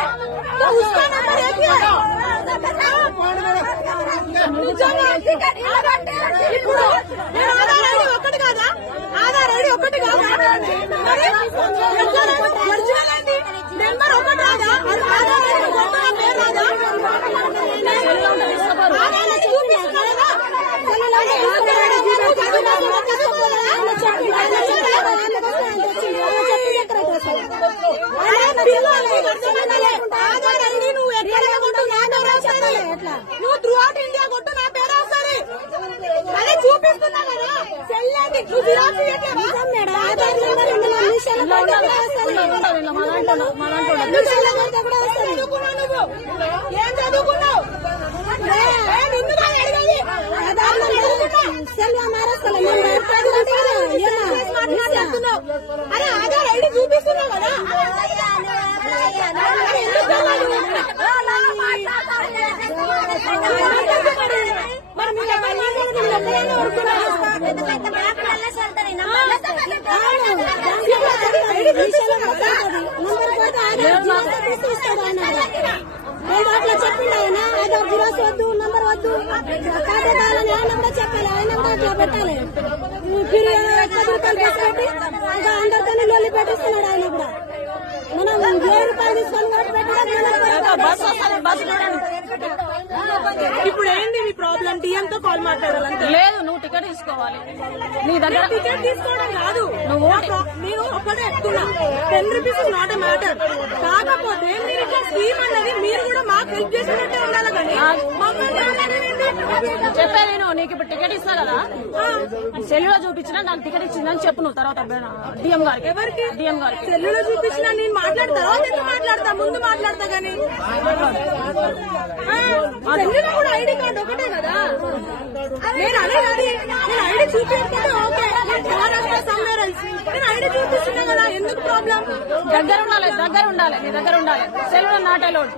तो उसका नंबर एक ही है నిజంగా ఇప్పుడు నేను ఆధార్ ఐడి ఒక్కటి కాదా ఆధార్ ఐడి ఒక్కటి కాదా మరి ఎట్లా ఒరిజినల్ ఐడి నెంబర్ ఒకటి రాదా అది ఆధార్ ఐడి కొత్తగా పేరు రాదా ఆధార్ ఐడి నువ్వు త్రూ అవుట్ ఇండియా కొట్టు నా పేరు వస్తుంది అదే చూపిస్తున్నా కదా. చెల్లండి నువ్వు జిరాక్స్ పెట్టావా? ఆధార్ నెంబర్ ఇందులో నిమిషాల కొడితే కూడా వస్తుంది. నిమిషాల కొడితే కూడా వస్తుంది. ఏం చదువుకున్నావు ఏ, ఏ, నిన్ను కాదు అడిగేది. ఆధార్ నెంబర్ సెల్వ మారేస్తాను. నేను మాట్లాడుతుంటే కదా, ఏమా? మాట్లాడుతున్నావు. అరే ఆధార్ ఐడి చూపిస్తున్నావు కదా అట్లా చెప్పిండు ఆయన ఆధార్ జిరాక్స్ వద్దు నంబర్ వద్దు ఖాతా కావాలని ఆయన కూడా చెప్పాలి ఆయన కూడా అట్లా పెట్టాలి పెట్టి ఇంకా అందరితో లొల్లి పెట్టిస్తున్నాడు ఆయన కూడా. మనం వెయ్యి రూపాయలు తీసుకొని ఇప్పుడు ఏంటి మీ ప్రాబ్లం? డిఎం తో కాల్ మాట్లాడాలంటే లేదు నువ్వు టికెట్ తీసుకోవాలి. నీ దగ్గర టికెట్ తీసుకోవడం కాదు. నువ్వు నేను ఒకటే చెప్తున్నా. Ten rupees not a matter కాకపోతే మీరు ఇట్లా స్కీమ్ అన్నది మీరు కూడా మాకు హెల్ప్ చేసినట్టే ఉండాలి కానీ మమ్మల్ని? చెప్పే నేను నీకు ఇప్పుడు టికెట్ ఇస్తా కదా? సెల్లులో చూపించిన నాకు టికెట్ ఇచ్చిందని చెప్పు నువ్వు తర్వాత డిఎం గారికి. ఎవరికి? డిఎం గారికి. సెల్లులో చూపించిన నేను మాట్లాడతా. తర్వాత ఎందుకు మాట్లాడతా? ముందు మాట్లాడతా సెల్లులో కూడా ఐడి కార్డు ఒకటే కదా? నేను అది. నేను ఐడి చూపించకపోతే ఓకే. మహారాష్ట్ర సమ్వేర్ నేను ఐడి చూపిస్తున్నా కదా ఎందుకు ప్రాబ్లం దగ్గర ఉండాలి దగ్గర ఉండాలి నీ దగ్గర ఉండాలి. సెల్లులో నాట్ అలౌడ్